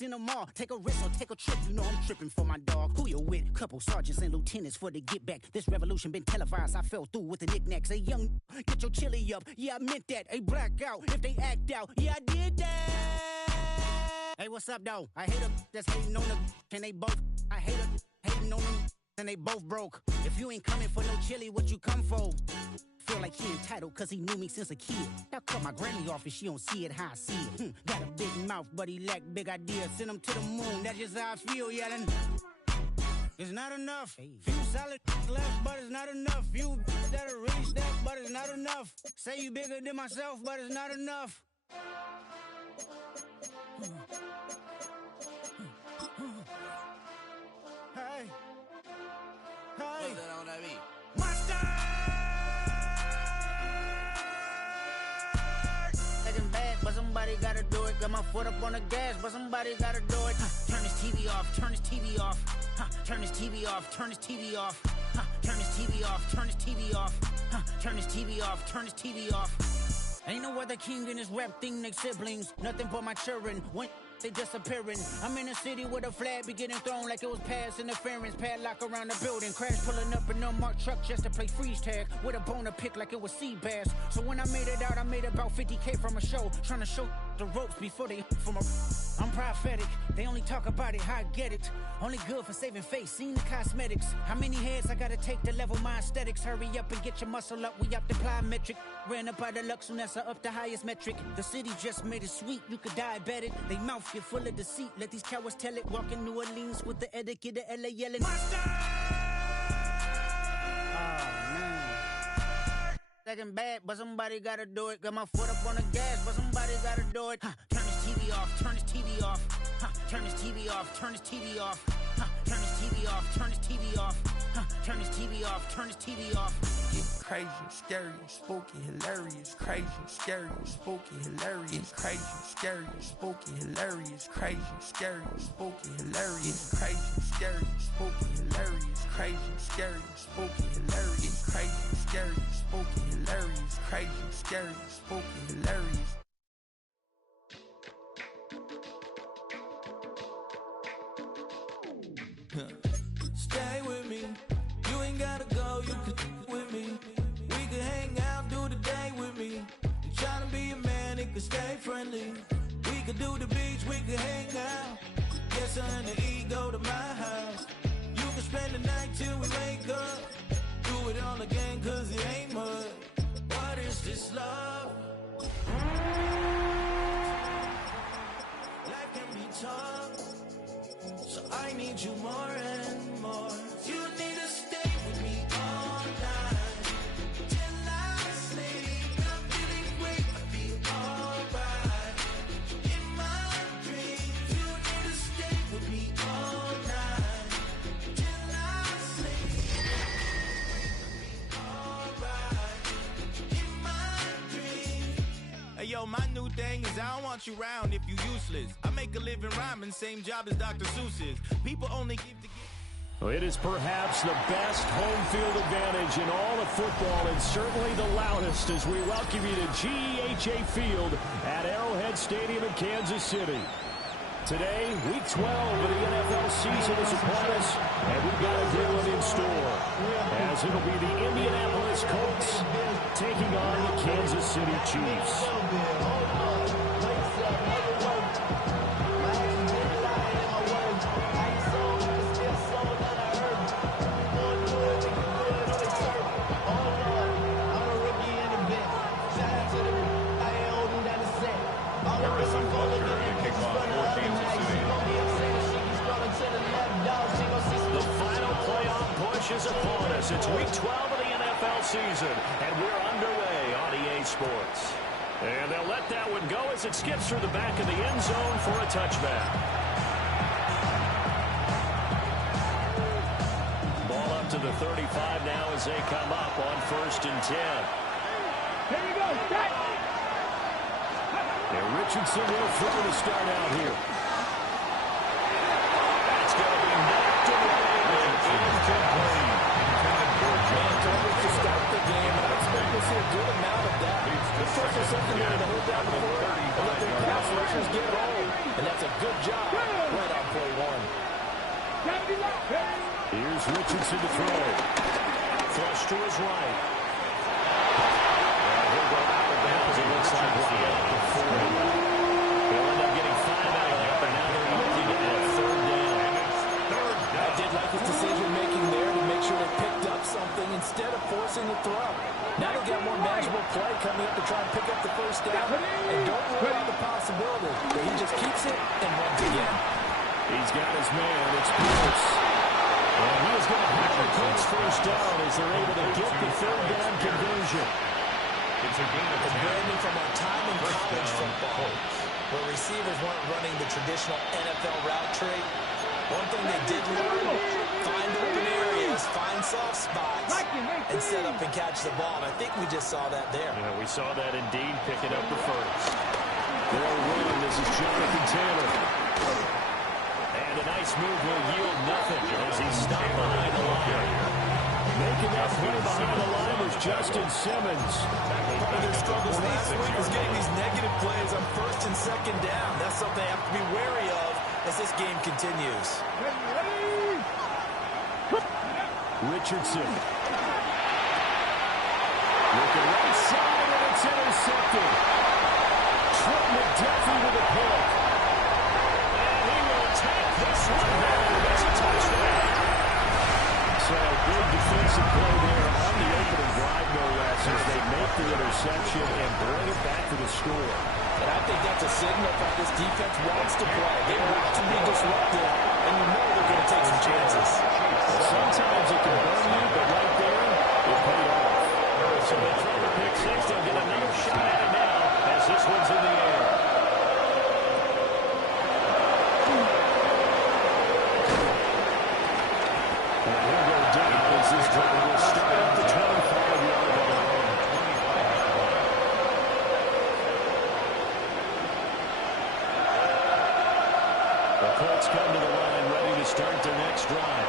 seen them all. Take a risk or take a trip, you know I'm tripping for my dog. Who you with? Couple sergeants and lieutenants for the get back. This revolution been televised, I fell through with the knickknacks. Hey, young, get your chili up. Yeah, I meant that. Hey, black out if they act out. Yeah, I did that. Hey, what's up, though? I hate them that's hating on them, and they both. I hate them hating on them, and they both broke. If you ain't coming for no chili, what you come for? Feel like he entitled cause he knew me since a kid. Now cut my granny off if she don't see it how I see it. Got a big mouth, but he lack big ideas. Send him to the moon, that's just how I feel, yelling. It's not enough. Few solid left, but it's not enough. Few that'll reach that, but it's not enough. Say you bigger than myself, but it's not enough. Hey. Hey. What's that on that beat? Monster! Bad, but somebody gotta do it. Got my foot up on the gas, but somebody gotta do it. Turn this TV off, turn this TV off. Turn this TV off, turn this TV off. Turn this TV off, turn this TV off. Turn this TV off, turn this TV off. Ain't no other king in this rap thing, they siblings. Nothing but my children. When they disappearing. I'm in a city with a flag be getting thrown like it was past interference. Padlock around the building. Crash pulling up an unmarked truck just to play freeze tag. With a boner pick like it was sea bass. So when I made it out, I made about 50K from a show. Trying to show the ropes before they from a... I'm prophetic. They only talk about it, how I get it. Only good for saving face, seen the cosmetics. How many heads I gotta take to level my aesthetics? Hurry up and get your muscle up, we up the plyometric. Ran up out of luck, soon as I up the highest metric. The city just made it sweet, you could diabetic. They mouth get full of deceit, let these cowards tell it. Walk in New Orleans with the etiquette of LA yelling Monster! Oh man. Second bad, but somebody gotta do it. Got my foot up on the gas, but somebody gotta do it. Turn this TV off, turn this TV off. Turn this TV off, turn this TV off. Turn this TV off, turn this TV off. Turn this TV off, turn this TV off. Crazy, scary, spooky, hilarious. Crazy, scary, spooky, hilarious. Crazy, scary, spooky, hilarious. Crazy, scary, spooky, hilarious. Crazy, scary, spooky, hilarious. Crazy, scary, spooky, hilarious. Crazy, scary, spooky, hilarious. Crazy, scary, spooky, hilarious. Stay with me. You ain't gotta go, you can with me. We can hang out, do the day with me. I'm trying to be a man, it can stay friendly. We could do the beach, we can hang out. Yes, I and the E go to my house. You can spend the night till we wake up. Do it all again, cause it ain't mud. What is this love? Life can be tough, so I need you more and more. You need to stay with me all night till I sleep. I'm feeling great, I'll be alright. In my dreams, you need to stay with me all night till I sleep. I'll be alright. In my dreams. Hey yo, my new thing is I don't want you round if you useless. I make a living rhyming, same job as Dr. Seuss's. People only give to give. It is perhaps the best home field advantage in all of football, and certainly the loudest as we welcome you to GEHA Field at Arrowhead Stadium in Kansas City. Today, week 12 of the NFL season is upon us, and we've got a great one in store, as it'll be the Indianapolis Colts taking on the Kansas City Chiefs. Is upon us. It's week 12 of the NFL season, and we're underway on EA Sports. And they'll let that one go as it skips through the back of the end zone for a touchback. Ball up to the 35 now as they come up on 1st and 10. Here you go, Jack. And Richardson will throw to start out here. That's going to be knocked away and incomplete. To start the game, and I expect to see a good amount of that. This forces something there to hold down the fort and let their pass rushers get rolling, and that's a good job. Here's Richardson to throw. Flush to his right. And he'll go out of bounds. It looks like right at the 40. They'll end up getting 5 out of that, but now they're looking at third down. I did like his decision-making there to make sure they picked up something instead of forcing the throw. Now they've got more manageable play coming up to try and pick up the first down. And don't rule out the possibility that he just keeps it and runs again. He's got his man. It's Pierce. And he is going to have the Colts first down as they're able to get the third down conversion. It's branding from our time in college football, where receivers weren't running the traditional NFL route tree. One thing they did learn, find open areas, find soft spots, and set up and catch the ball. And I think we just saw that there. Yeah, we saw that indeed, picking up the first. They'll run. This is Jonathan Taylor. And a nice move will yield nothing as he's stopped behind the line. Making that play behind the line was Justin Simmons. Part of their struggles last week was getting these negative plays on first and second down. That's something they have to be wary of as this game continues. Richardson. Looking right side, and it's intercepted. Trent McDuffie with a pick. And he will take this one down. That's a touchdown. So a big defensive play there on the opening drive, no less, as they make the interception and bring it back to the score. And I think that's a signal that this defense wants to play. They want to be disruptive, and you know they're going to take some chances. Well, sometimes it can burn you, but right there, it paid off. So they throw the pick six. They'll get another shot at it now as this one's in the air. And he'll go down as this drive will start at the 25-yard line. The Colts come to the line ready to start their next drive.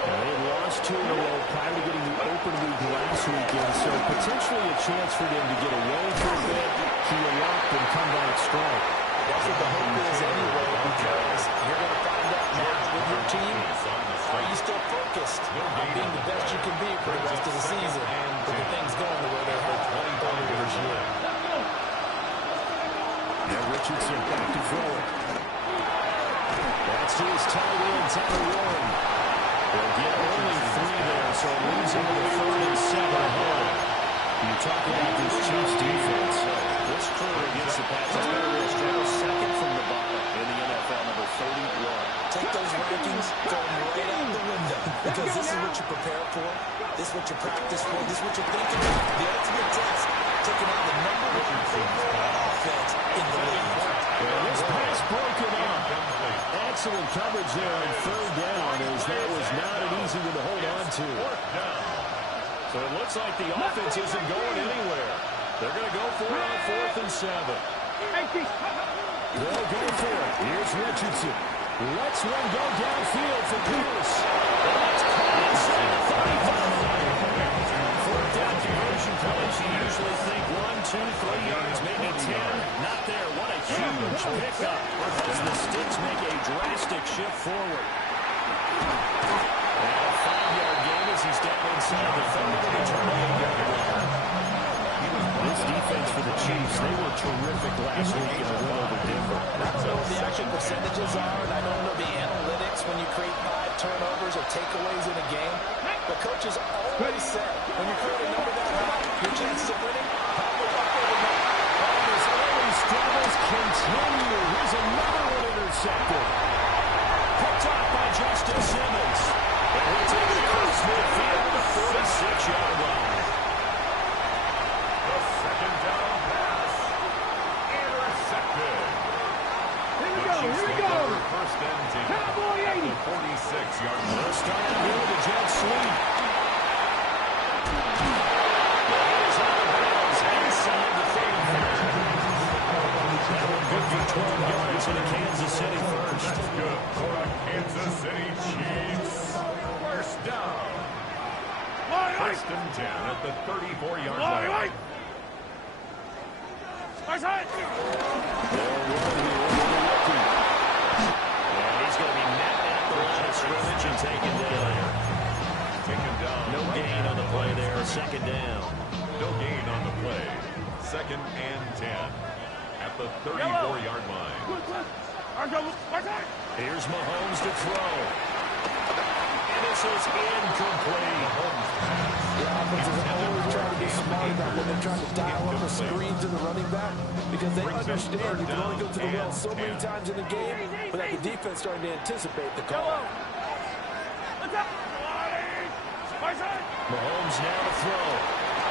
And they've lost 2 in a row prior to getting the open week last weekend, so potentially a chance for them to get away for a bit, heal up, and come back strong. That's what the hope is anyway, because you're going to find out now with your team, are you still focused on being the best you can be for the rest of the season with the things going the way they have earlier this year? Now Richardson back to throw it. That's to his tight end, Tyler Warren. They'll get only 3 there, so it leaves him with a 3rd and 7 ahead. You talk about this Chiefs defense. This crew against the Patriots better second from the bottom in the NFL, number 31. Take those rankings, throw them right out the window, because this is what you prepare for, this is what you practice for, this is what you're thinking about. The ultimate test, taking out the number 1 offense in the league. And this pass broken up. Excellent coverage there on 3rd down, as that was not an easy one to hold on to. So it looks like the offense isn't going anywhere. They're going to go for it on 4th and 7. They'll go for it. Here's Richardson. Let's one go downfield for Pierce. And that's caught inside the 35. 4th down conversion points. You usually think 1, 2, 3 yards, maybe 10. Not there. What a huge pickup as the Sticks make a drastic shift forward. And a 5-yard gain as he's down inside the 30 to the 28-yard line. This defense for the Chiefs, they were terrific last week in a win over Denver. And I don't know what the actual percentages are, and I don't know the analytics when you create 5 turnovers or takeaways in a game. But coaches always say, when you create a number that high, your chances of winning probably up overnight. And his early struggles continue. Here's another one intercepted. Picked off by Justin Simmons. And he'll take it across midfield to the 46-yard line. Here we go. Cowboy 80. 46-yard line. They'll start out here with a jet sweep. Here's out of bounds inside the 35. That one good for 12 yards in a Kansas City first. That's good for a Kansas City Chiefs. First down. First and 10 at the 34-yard line. They'll run here with a rookie. And he's going to be met at the line of scrimmage and taken down. play there, second down. No gain on the play. 2nd and 10 at the 34-yard line. Here's Mahomes to throw. And this is incomplete. The offense is always trying to be smart about when they're trying to dial up a screen to the running back, because they understand you can only go to the well so many times in the game without the defense starting to anticipate the call. Mahomes now to throw.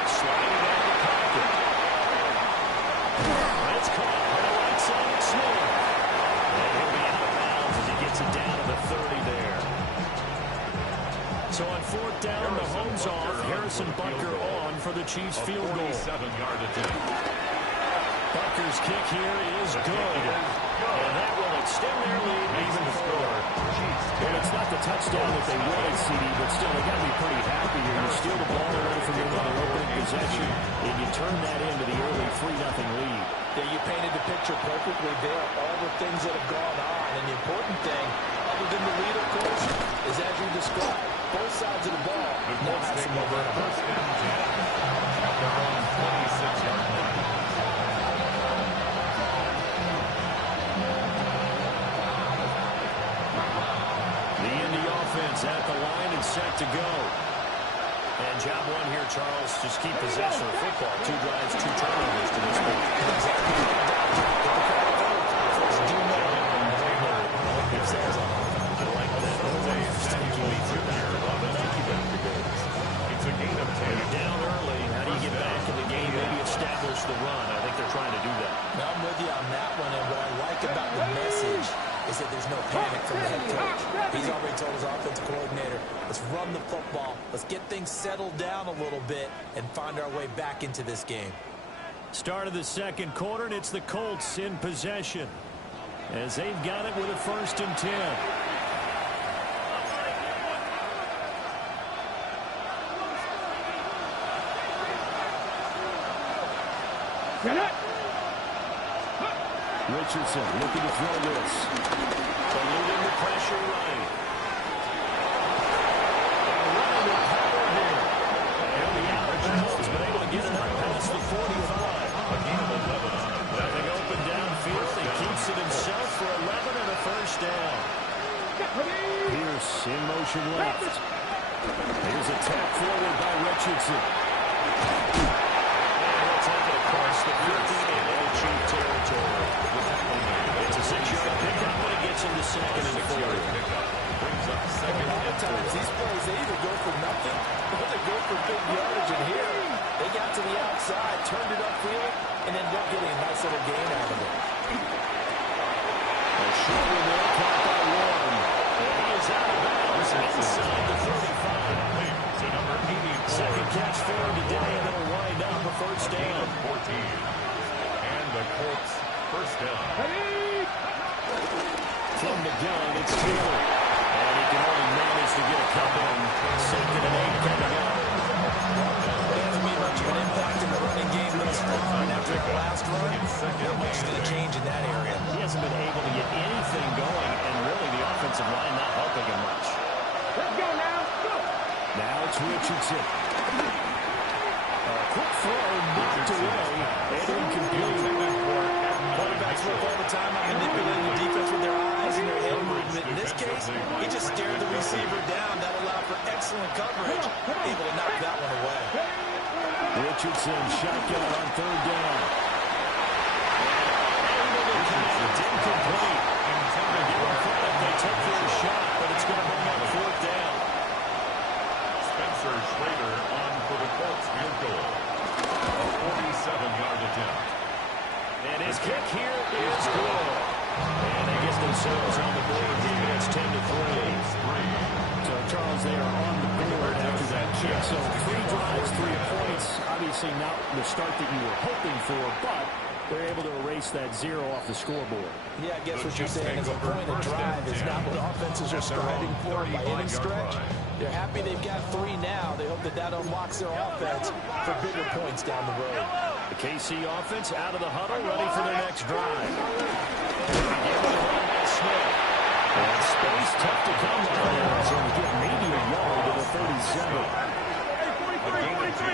Sliding out of the pocket. That's caught on the right side of Smith. And he'll be out of bounds as he gets it down to the 30 there. So on 4th down, Mahomes off. Harrison Butker on for the Chiefs field goal. 47-yard attempt. Butker's kick here is good. And that will extend their lead even further. Well, it's not the touchdown that they wanted, CD, but still, they got to be pretty happy here. You steal the ball away from them on their opening possession, and you turn that into the early 3-0 lead. Yeah, you painted the picture perfectly there. All the things that have gone on, and the important thing, other than the lead, of course, is as you described, both sides of the ball now have some momentum. 1st and 10 at their own 26-yard line. At the line and set to go. And job one here, Charles. Just keep possession of football. 2 drives, 2 turnovers to this point. It's a gain of 10. You're down early. How do you get back in the game? Maybe establish the run. I think they're trying to do that. Now, I'm with you on that one, and what I like about the message is that there's no panic from the head coach. He's already told his offensive coordinator, let's run the football, let's get things settled down a little bit and find our way back into this game. Start of the 2nd quarter, and it's the Colts in possession as they've got it with a 1st and 10. Richardson looking to throw this. Eluding the pressure right. And running with power here. And the average has been able to get it up past the 45. A gain of 11 on the play. Nothing open downfield. He keeps it himself for 11 and a 1st down. Pierce in motion left. Here's a tap forward by Richardson. And he'll take it across the 50 and into Chief territory. It's a 6-yard pickup, but it gets him to 2nd and 4. Brings up 2nd A lot of and times, 4. these plays, they either go for nothing or they go for big yardage. And here, they got to the outside, turned it upfield, and ended up getting a nice little gain out of it. A short one there, caught by Warren. And he is out of bounds inside the 35. To number 84. 2nd catch for him today, and it'll wind up a 1st down. 14. And the Colts 1st down. From the gun, it's Taylor. And he can only manage to get a couple on 2nd and 8 coming up. It hasn't made much of an impact in the running game thus far, and after the last run, not much is going to change in that area. He hasn't been able to get anything going, and really the offensive line not helping him much. Let's go now. Go. Now it's Richardson. A quick throw, knocked away, and incomplete. Quarterbacks work all the time on manipulating the defense with their eyes and their head movement. In this case, he just stared the receiver down. That allowed for excellent coverage, able to knock that one away. Richardson shotgun on 3rd down. It's incomplete. Intended to give him credit. They took their shot, but it's going to bring up 4th down. Spencer Schrader on for the Colts field goal. A 47-yard attempt. And his kick here is good. And they get themselves on the board here. It's 10-3. So, Charles, they are on the board after that kick. So, 3 drives, 3 points. Obviously not the start that you were hoping for, but they're able to erase that 0 off the scoreboard. Yeah, I guess what you're saying is a point of drive is not what offenses are striving for by any stretch. They're happy they've got 3 now. They hope that that unlocks their offense for bigger points down the road. The KC offense out of the huddle, ready for their next drive. And space tough to come by there. So we get maybe a yard to the 37. A a gain of 2.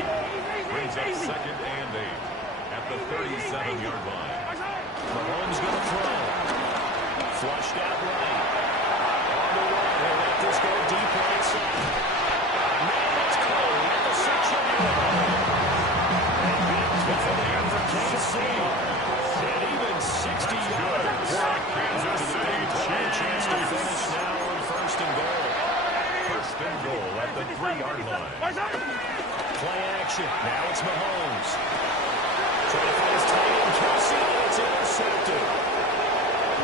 Brings up 2nd and 8 at the 37-yard line. Mahomes going to throw. Flushed out right. On the way. He'll let this go deep right side. Man, it's cold at the 6-yard line. And big touchdown for KC. And even 60 yards. Kansas City Chiefs. Chance to finish now on 1st and goal. 1st and goal at the 3-yard line. Play action. Now it's Mahomes. Trying to find his tight end, Kelsey, and it's intercepted.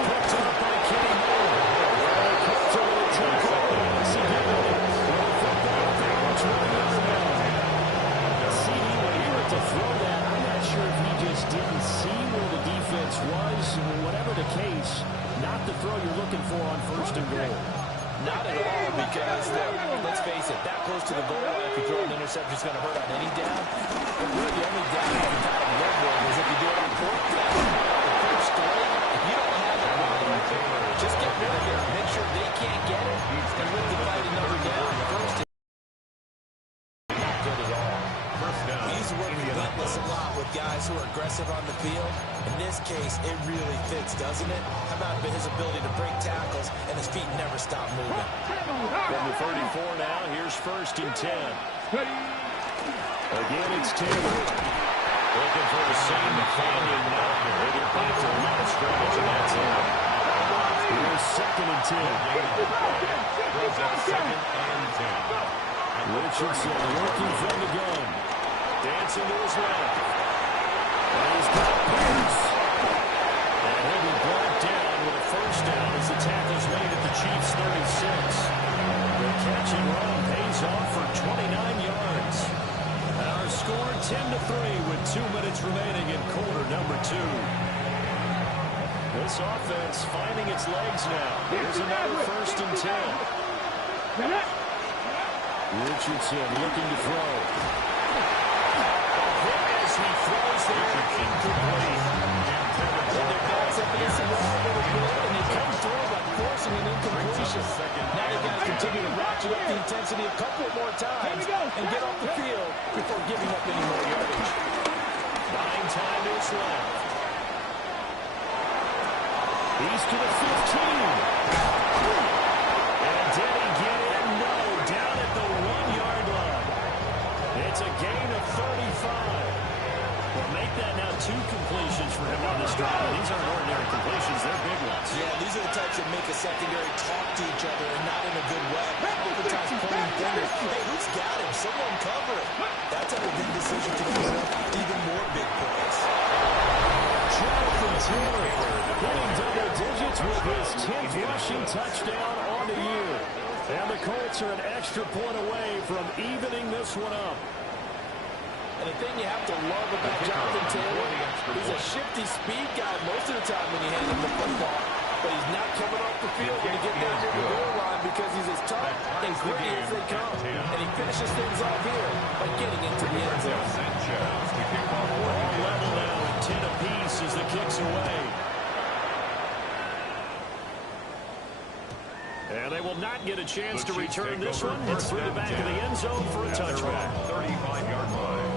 Picked up by Kenny Moore. Well, Colts are going to take over once again. Well, football fans running out of bounds. CD, when he went to throw that, I'm not sure if he just didn't see where the defense was. Whatever the case, not the throw you're looking for on 1st and goal. Not at all, because, let's face it, that close to the goal line, if you throw an interception, it's going to hurt on any down. But really, the only down you can kind of live with is if you do it on 4th down. The first three, if you don't have that line, just get rid of it. Make sure they can't get it, and live to fight another down. The first is not good at all. First down. We use the word relentless a lot with guys who are aggressive on the field. In this case, it really fits, doesn't it? How about his ability to break tackles and his feet never stop moving? From the 34 now, here's 1st and 10. Again, it's Taylor. Looking for the same Nathaniel now. They get back to the line of scrimmage, and that's it. Here's 2nd and 10. Throws up 2nd and 10. Richardson working from the gun. Dancing to his left. And he's got Pierce. And he'll be brought down with a 1st down as the tackle's made at the Chiefs' 36. The catch and run pays off for 29 yards. Our score 10-3 with 2 minutes remaining in quarter number 2. This offense finding its legs now. Here's another 1st and 10. Richardson looking to throw. As he throws there, incomplete. And their guys have been a little bit, and they come through by forcing an incompletion. Now they got to continue to ratchet up the intensity a couple more times and get off the field before giving up any more yardage. 9 time is left. He's to the 15. And did he get in? No, down at the 1-yard line. It's a gain of 35. Well, make that now 2 completions for him on this drive. And these aren't ordinary completions. They're big ones. Yeah, these are the types that make a secondary talk to each other and not in a good way. Oftentimes pointing fingers. Hey, who's got him? Someone cover it. That type of big decision can open up even more big plays. Jonathan Taylor hitting double digits with his 10th rushing touchdown on the year. And the Colts are an extra point away from evening this one up. And the thing you have to love about Jonathan Taylor, he's a shifty speed guy most of the time when you hand him the football. But he's not coming off the field when you get down to the goal line because he's as tough and gritty as they come. And he finishes things off here by getting into the end zone. Level now at 10 apiece as the kick's away. And they will not get a chance to return this one. It's through the back of the end zone for a touchback. 35-yard line.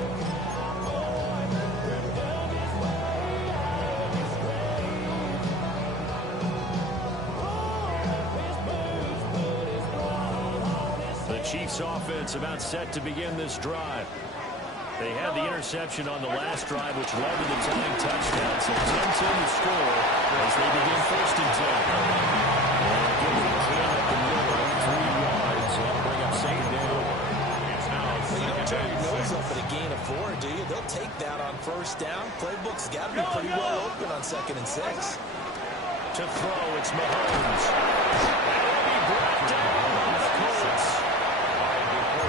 The Chiefs offense about set to begin this drive. They had the interception on the last drive, which led to the tying touchdown. So 10-10 to score as they begin 1st and 10. And again, they clean up the middle, 3 yards. That'll bring up 2nd down. Well, you don't turn your nose up at a gain of 4, do you? They'll take that on 1st down. Playbook's got to be pretty well open on 2nd and 6. To throw, it's Mahomes. And he'll be brought down by the Colts.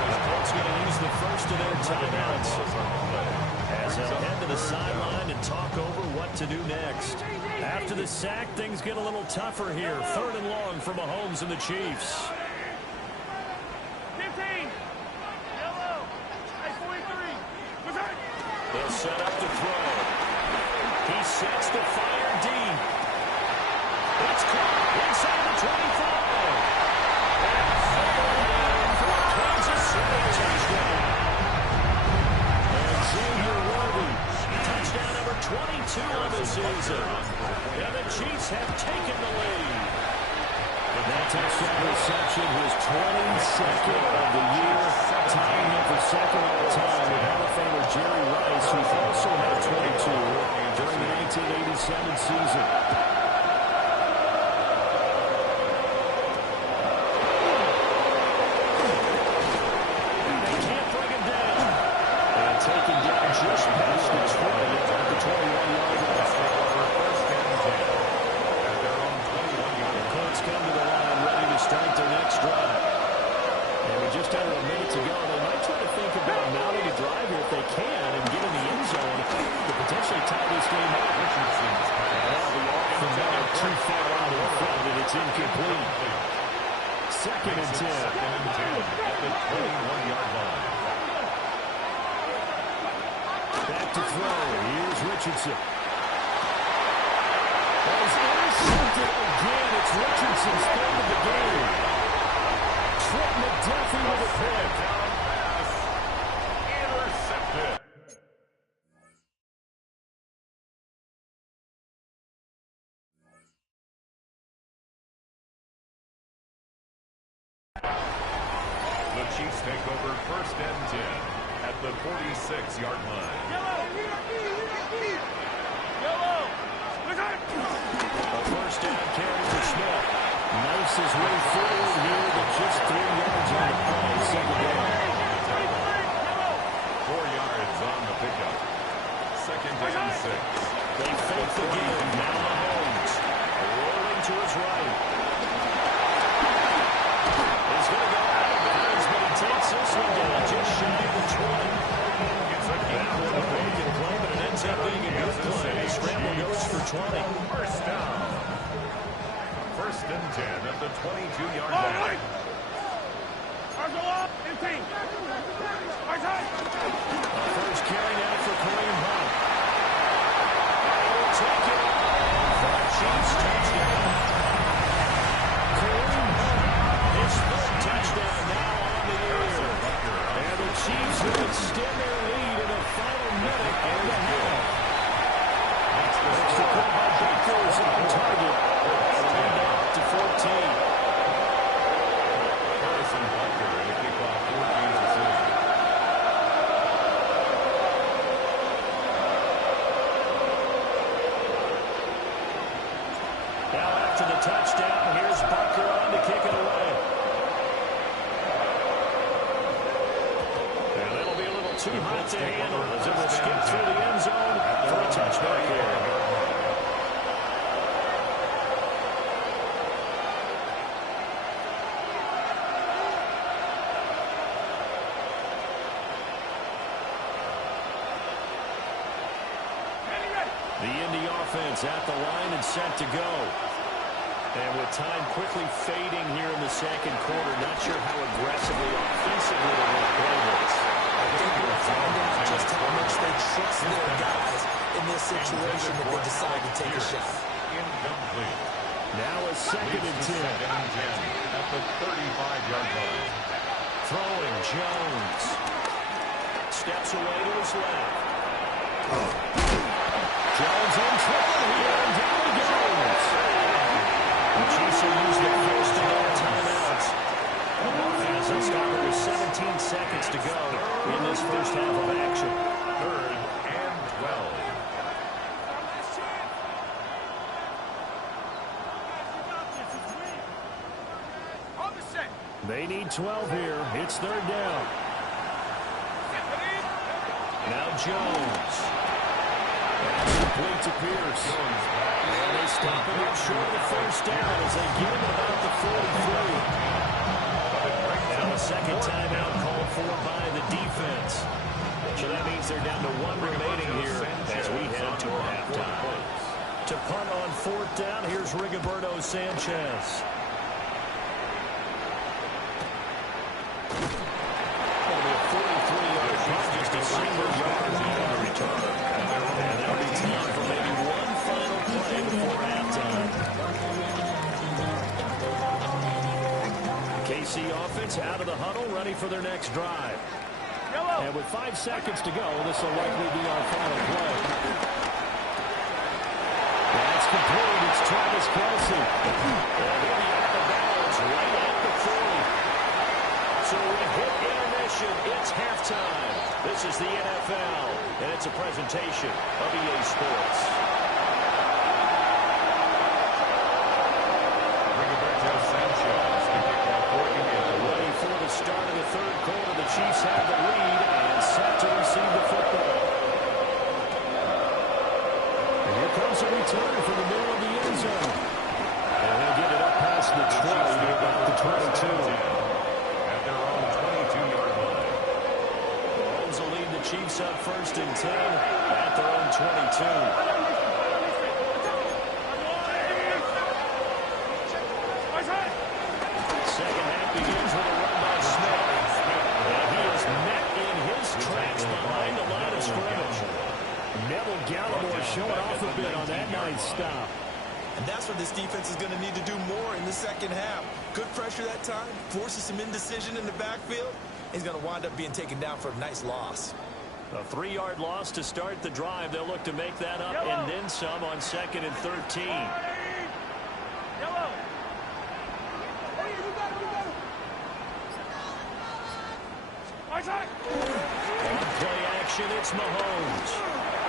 The Colts going to use the first of their timeouts as they'll head to the sideline and talk over what to do next. After the sack, things get a little tougher here. 3rd and long for Mahomes and the Chiefs. 15. Yellow. Hey, 43. They'll set up to throw. He sets the fire deep. It's caught inside the 25. And for a Kansas City touchdown. touchdown reception, his 22nd of the year, tying him for second all time with Hall of Famer Jerry Rice, who also had 22 during the 1987 season. They can't bring him down. And taken down just past the 20 at the 21-yard line. Come to the line, ready to start their next drive. And we just under a minute to go. They might try to think about mounting a drive here if they can and get in the end zone to potentially tie this game up. That'll be off the mark, too far out in front, and it's incomplete. Second and 10. At the 21-yard line. Back to throw. Here's Richardson. He's intercepted again. It's Richardson's third of the game. Trent McDuffie with a pick. Intercepted. The Chiefs take over first and 10 at the 46-yard line. A first down carry for Smith. Knifes his way forward here, but just 3 yards on the play. Second down. 4 yards on the pickup. Second and 6. They fake the game. Now Mahomes rolling to his right. He's going to go out of bounds, but he takes this one down just shy of the 20. It's a That one a broken play, but it ends up being a good play. The scramble goes for 20. first down. First and 10 at the 22-yard line. First carry now for Kareem Hunt. He'll take it for a Chiefs touchdown. Kareem Hunt, his third touchdown now on the year. And the Chiefs will extend their lead in the final minute and a half. Extra point by Baker is on target. And out to 14. Harrison Butker in the kickoff 14 decision. Now after the touchdown, here's Butker on to kick it away. And that'll be a little too hot to handle as it will skip through the end zone for a touchback here. The Indy offense at the line and set to go. And with time quickly fading here in the second quarter, not sure how aggressively, offensively they want to play this. I think we'll find out just how much they trust their guys in this situation if they decide to take a shot. Incomplete. Now a second and 10. Second and 10 at the 35-yard line. Throwing Jones. Steps away to his left. Jones in trouble here, and down he goes. The Chiefs will use their first of their timeouts. As they start with 17 seconds to go in this first half of action. Third and 12. They need 12 here. It's third down. Now Jones. That's complete to Pierce. And they stop him up short of the first down as they give him about the 43. Now a second timeout called for by the defense. So that means they're down to 1 remaining here as we head toward halftime. To punt on fourth down, here's Rigoberto Sanchez. That'll be a 43-yard punt, just a single yard on the return. And that'll be time for maybe one final play before halftime. KC offense out of the huddle, ready for their next drive. And with 5 seconds to go, this will likely be our final play. That's complete. It's Travis Kelce. And he'll be out of bounds is the NFL, and it's a presentation of EA Sports. Ready for the start of the third quarter. The Chiefs have the lead and set to receive the football. And here comes a return from the middle of the end zone. And he'll get it up past the 20 to about the 22. At their own 22-yard line. Mahomes will lead the Chiefs up 1st and 10 at their own 22. Second half begins with a run by Smith. And he is met in his tracks behind the line of scrimmage. Neville Gallimore showing off a bit on that nice stop. And that's what this defense is going to need to do more in the second half. Good pressure that time, forces some indecision in the backfield. He's going to wind up being taken down for a nice loss. A 3-yard loss to start the drive. They'll look to make that up and then some on 2nd and 13. On play action, it's Mahomes.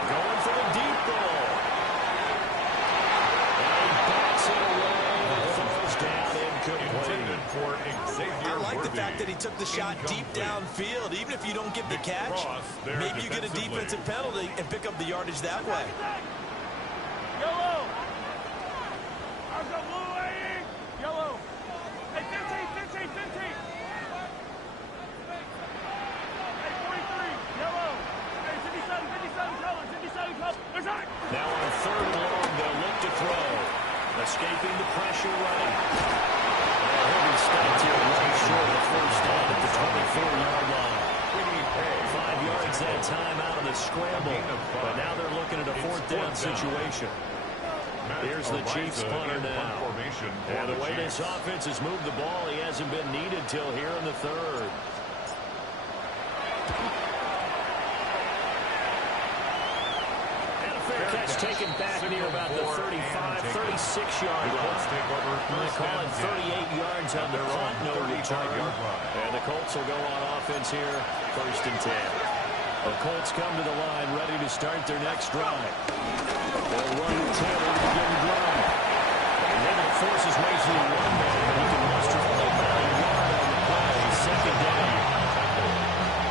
Going for the deep ball. And he backs it away. Falls down incomplete. I like the fact that he took the shot deep downfield. Even if you don't get the catch, maybe you get a defensive penalty and pick up the yardage that way. Yellow. I've got blue waiting. Yellow. Hey, 15, 15, 15. Hey, 43. Yellow. Hey, 57, 57 color, 57 color. There's that. Now on 3rd and long, they'll look to throw. Escaping the pressure running. He'll be stopped here right short of the first down at the 24-yard line. 5 yards that time out of the scramble. But now they're looking at a 4th down situation. Here's the Chiefs punter now. And the way this offense has moved the ball, he hasn't been needed till here in the 3rd. Catch taken back near about the 35, 36-yard line. They call it 38 yards on the front, no return. And the Colts will go on offense here, 1st and 10. The Colts come to the line, ready to start their next drive. They'll run Taylor to begin the drive. And then he'll force his way through one man, but he can muster only about a yard on the play. 2nd down.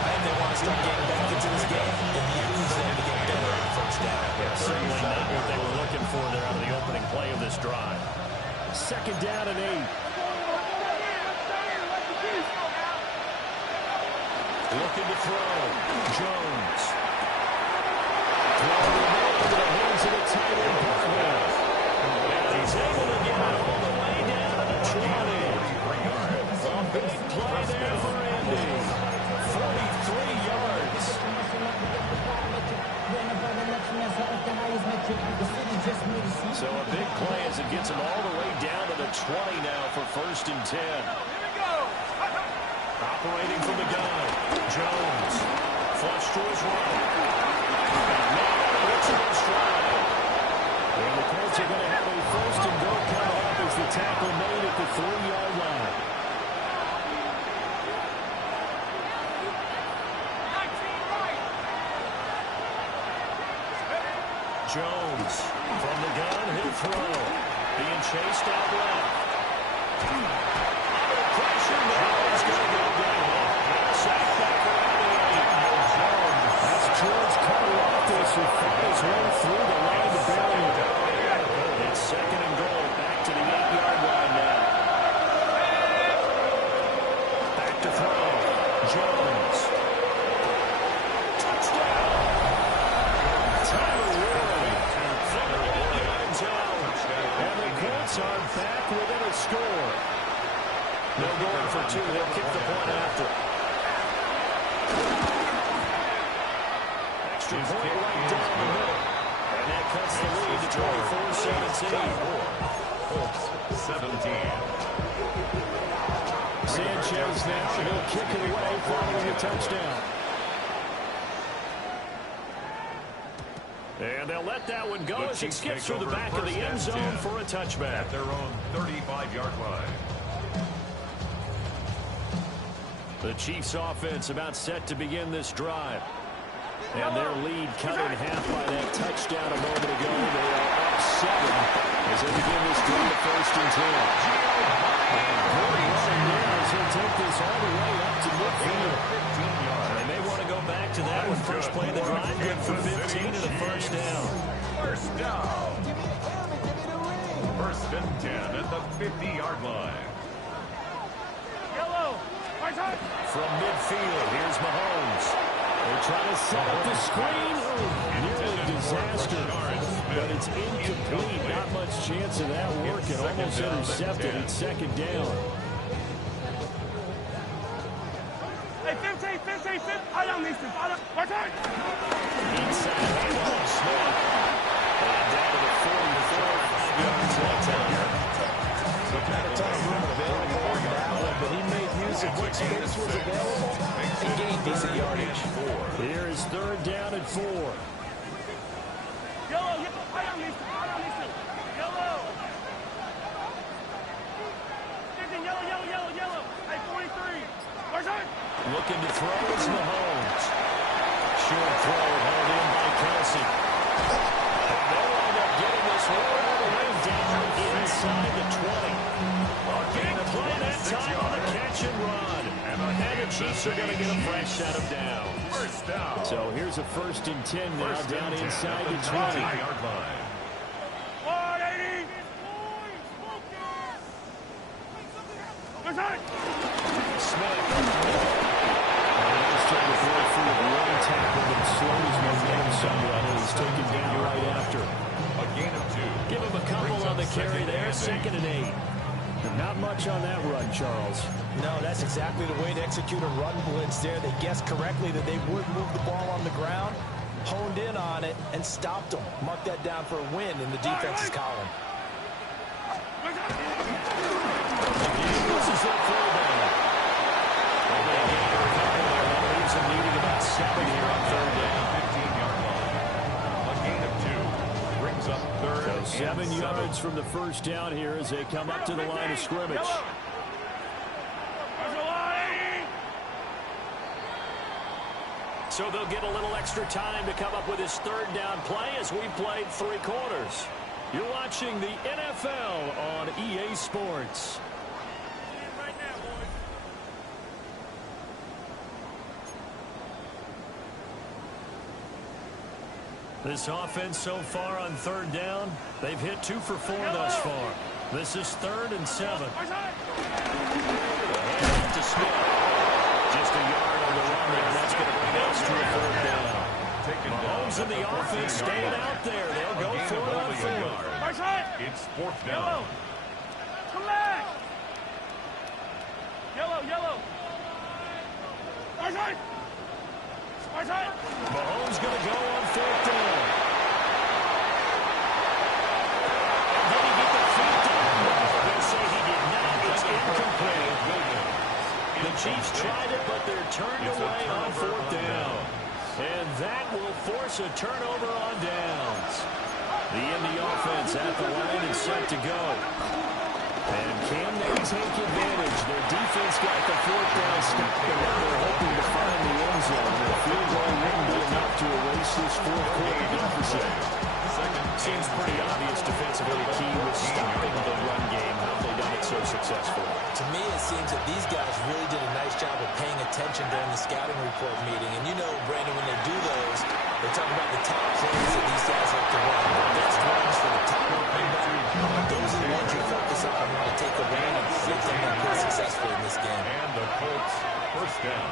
And they want to start getting back into this game and use them to get better on 1st down. Certainly not what they were looking for there out of the opening play of this drive. 2nd down and 8. Looking to throw. Jones. Throwing the ball into the hands of the tight end, Parham. And he's able to get it all the way down to the 20. A big play there for Andy. 43 yards. So a big play as it gets him all the way down to the 20 now for 1st and 10. Operating from the gun. Jones. Flush to his right. And now it's in stride. And the Colts are going to have a 1st and goal coming up as the tackle made at the 3-yard line. Jones from the gun, he'll throw. Being chased out left. Under pressure, now he's going to go down. Sack back around the 8. That's George Karlaftis who fought his way through the line to bury him. It's 2nd and goal, back to the 8-yard line now. Back to throw. Jones. Touchdown. Tyler Ward from the 8-yard zone. And the Colts are back within a score. No going for 2. They'll kick the point after. Extra point right down the middle. And that cuts the lead to 24-17. 17. Sanchez now, he'll kick it away following a touchdown. And they'll let that one go as it skips through the back of the end zone for a touchback. At their own 35-yard line. The Chiefs offense about set to begin this drive. And their lead cut in half by that touchdown a moment ago. They are up 7 as they begin this drive to 1st and 10. And good running there as he'll take this all the way up to midfield. 15 yards. They may want to go back to that one. First play of the drive, good for 15 and a first down. First down. 1st and 10 at the 50-yard line. Yellow. Right side. From midfield, here's Mahomes. They're trying to set up the screen. Nearly a disaster, but it's incomplete. Not much chance of that working. Almost intercepted. It's 2nd down. Hey, 15. I don't need to. Right side. Inside, handoff, Smith. And down to the 44. 5 yards that time. Not a ton of room available on that one, but he made use of what space was available and gained decent yardage. Here is 3rd down and 4. Yellow. I don't need to. Yellow. 15. Yellow. Hey, 43. Right side. Looking to throw is Mahomes. Short throw held in by Kelsey. They'll wind up getting this one all the way down inside the 20. Big play that time on the catch and run. And the Chiefs are going to get a fresh set of downs. First down. So here's a 1st and 10 now down inside the 20. 20-yard line. 180. Right side. Smith. Just trying to throw through the one tackle that slowed his momentum somewhat, and he's taken down right after. A gain of 2. Give him a couple on the carry there, 2nd and 8. Not much on that run, Charles. No, that's exactly the way to execute a run blitz there. They guessed correctly that they would move the ball on the ground, honed in on it, and stopped them. Mark that down for a win in the defense's column. This is their fullback. That leaves them needing about 7 here on 3rd down. 15-yard line. A gain of 2. Brings up 3rd and 7 yards from the first down here as they come up to the line of scrimmage. So they'll get a little extra time to come up with his 3rd down play as we played 3 quarters. You're watching the NFL on EA Sports. This offense so far on 3rd down, they've hit 2 for 4 thus far. This is 3rd and 7. And to Smith. Just a yard on the run there, and that's going to bring us to a 3rd down. Mahomes and the offense staying out there. They'll go for it on 4th. It's 4th down. Come back. Yellow. Right side. Mahomes going to go on 4th down. Did he get the feet down? They'll say he did not. It's incomplete. The Chiefs tried it, but they're turned away on 4th down. And that will force a turnover on downs. The Indy offense at the line and set to go. And can they take advantage? Their defense got the 4th down stop, and now they're hoping to find the end zone. Their field goal wouldn't be enough to erase this 4th quarter deficit. Seems pretty obvious defensively the key was stopping the run game. How have they done it so successfully? To me, it seems that these guys really did a nice job of paying attention during the scouting report meeting. And you know, Brandon, when they do those, they talk about the top plays that these guys like to run. The best runs for the top running back. Those are the ones you focus on and want to take advantage. They've done that pretty successfully in this game. And the Colts 1st down.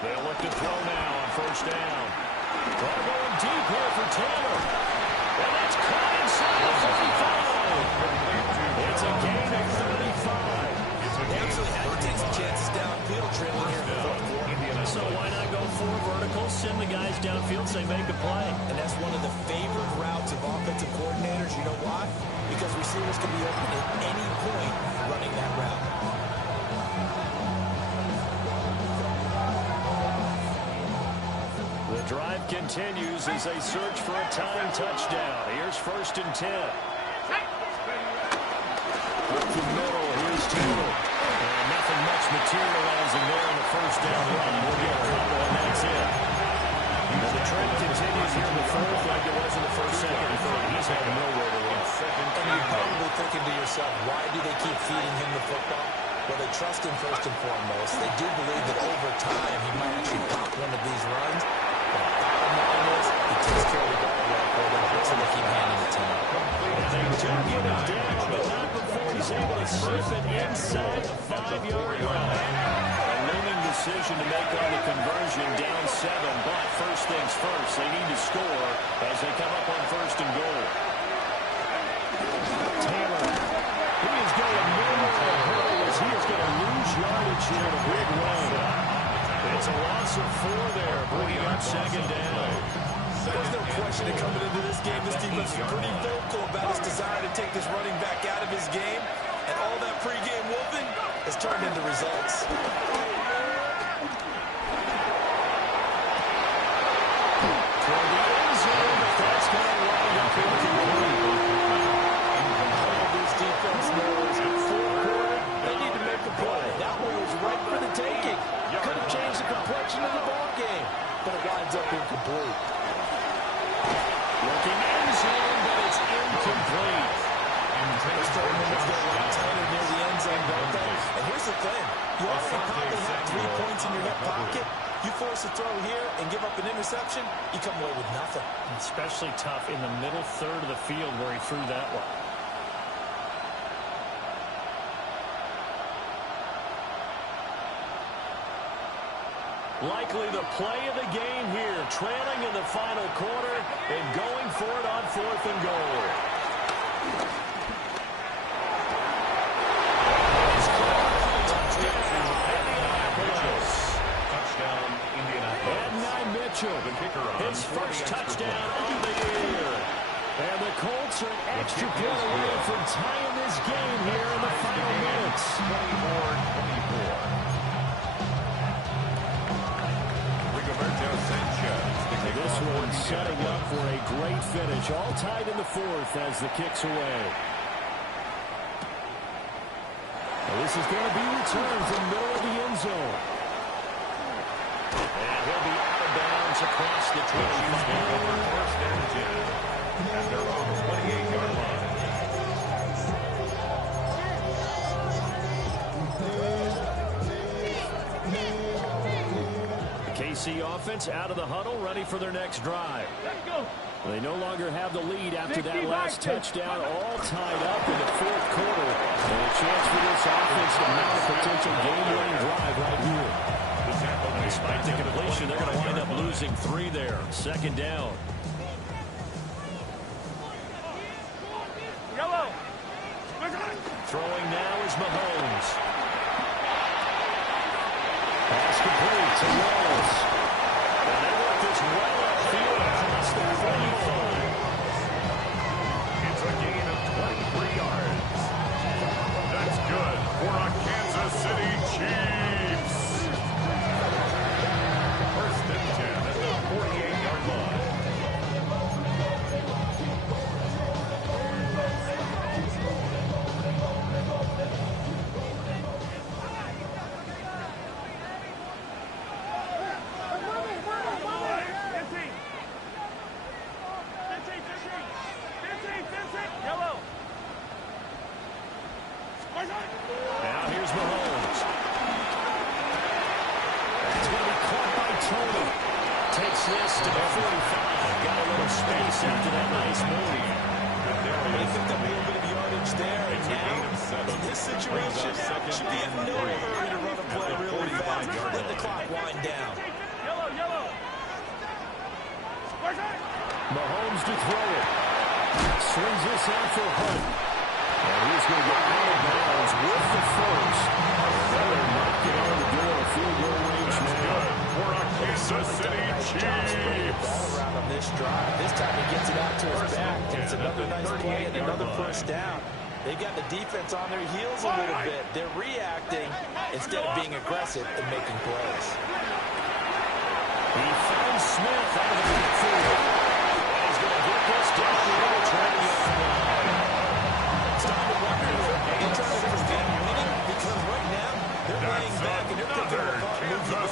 They'll look to throw now on 1st down. They're going deep here for Taylor. And that's caught inside the 35. It's a gain of 35. They absolutely had to take some chances downfield, trailing here in the 4th quarter. So why not go 4 verticals, send the guys downfield, say make a play. And that's one of the favorite routes of offensive coordinators. You know why? Because receivers can be open at any point running that route. The drive continues as they search for a tying touchdown. Here's 1st and 10. Up the middle, here's Taylor. And nothing much materializing there in the first down run. We'll get a couple, and that's it. And the trend continues here in the fourth like it was in the first, second, and third. He's had nowhere to run. And you're probably thinking to yourself, why do they keep feeding him the football? Well, they trust him first and foremost. They do believe that over time he might actually pop one of these runs. But bottom line is, he takes care of the ball well for them, so they keep handing it to him. They do get him down, but not before he's able to slip it inside the 5-yard line. A looming decision to make on the conversion, down 7, but first things first, they need to score as they come up on first and goal. Taylor, he is going to move a hurry as he is going to lose yardage here in a big way. It's a loss of 4 there, bringing up second down. There's no question that coming into this game, this defense is pretty vocal about its desire to take this running back out of his game, and all that pregame whooping has turned into results. Toward the end zone, but that's going to wind up incomplete. This defense knows fourth quarter, they need to make the play. That one was right for the taking. Could have changed the complexion of the ball game, but it winds up incomplete. Looking end zone, but it's incomplete. Those 30 minutes get a lot tighter near the end zone, don't they? And here's the thing. You already probably have 3 points in your hip pocket. You force a throw here and give up an interception, you come away with nothing. Especially tough in the middle third of the field where he threw that one. Likely the play of the game here, trailing in the final quarter and going for it on fourth and goal. Touchdown, Indianapolis. And Mitchell, his first touchdown on the year. And the Colts are an extra point away from tying this game here in the final minutes. 24-24. This one setting up for a great finish. All tied in the fourth as the kick's away. And this is going to be returned from the middle of the end zone. And he'll be out of bounds across the 25. First and 10 at their own 28-yard line. KC offense out of the huddle, ready for their next drive. They no longer have the lead after that last touchdown, all tied up in the fourth quarter. And a chance for this offense to mount a potential game-winning drive right here. Despite the completion, they're going to wind up losing 3 there. Second down. Yellow. Throwing now is Mahomes. Pass complete to Wallace. And they work this well upfield across the 45. It's a gain of 23 yards. That's good for a Kansas City Chiefs. First and 10 at the 48-yard line. Now here's Mahomes. That's going to be caught by Tony. Takes this to the 45. Got a little space after that nice move. They picked up a little bit of yardage there, and now, in this situation, should be in no hurry to run a play really fast. Let the clock wind down. Yellow. Mahomes to throw it. Swings this out for Hunt. And he's going to get out of bounds with the first. They're knocking on the door. Field goal range now. For a Kansas City Chiefs. Ball around on this drive. This time he gets it out to his back. And it's another nice play and another first down. They've got the defense on their heels a little bit. They're reacting instead of being aggressive and making plays. He finds Smith out of the backfield. He's going to get this down the other 20-yard line. It's time to wonder if they're trying to prevent winning, because right now they're laying back and they're thinking about moving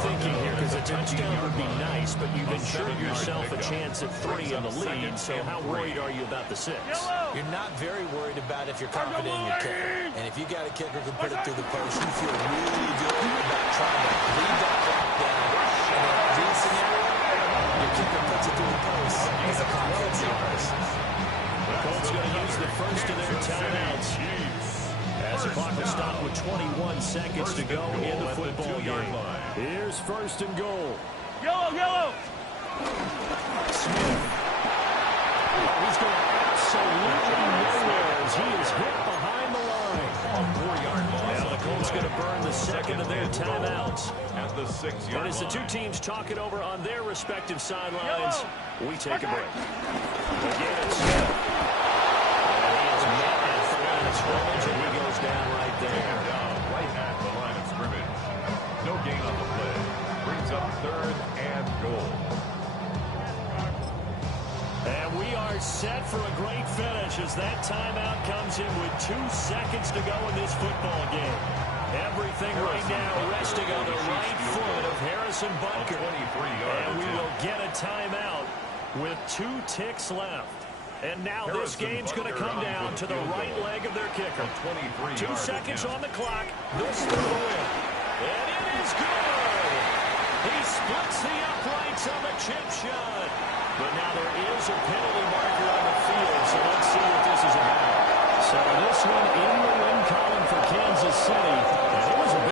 thinking here? Because a touchdown would be nice, but you've ensured yourself a chance at 3 in the lead, so how worried are you about the 6? You're not very worried about if you're confident in your kicker. And if you got a kicker who can put it through the post, you feel really good about trying to lead that clock down. And in a real scenario, your kicker puts it through the post as a clock hits yours. The Colts going to use the first of their timeouts. As the clock will stop with 21 seconds to go in the football game. Here's first and goal. Yellow. Smith. Oh, he's going absolutely nowhere as he is hit behind the line. 4-yard loss. Now the Colts going to burn the second of their timeouts. At the 6-yard And as the two line. teams talk it over on their respective sidelines, we take a break. Again, it's Smith. And he is met at the line of scrimmage, and he goes down right there. Down right at the line of scrimmage. No gain on the play. Brings up 3rd and goal. And we are set for a great finish as that timeout comes in with 2 seconds to go in this football game. Everything right now resting on the right foot of Harrison Butker. And we will get a timeout with 2 ticks left. And now this game's going to come down to the right leg of their kicker. 2 seconds on the clock. This for the win. And it is good. He splits the uprights on the chip shot. But now there is a penalty marker on the field, so let's see what this is about. So this one in the win column for Kansas City. And it was a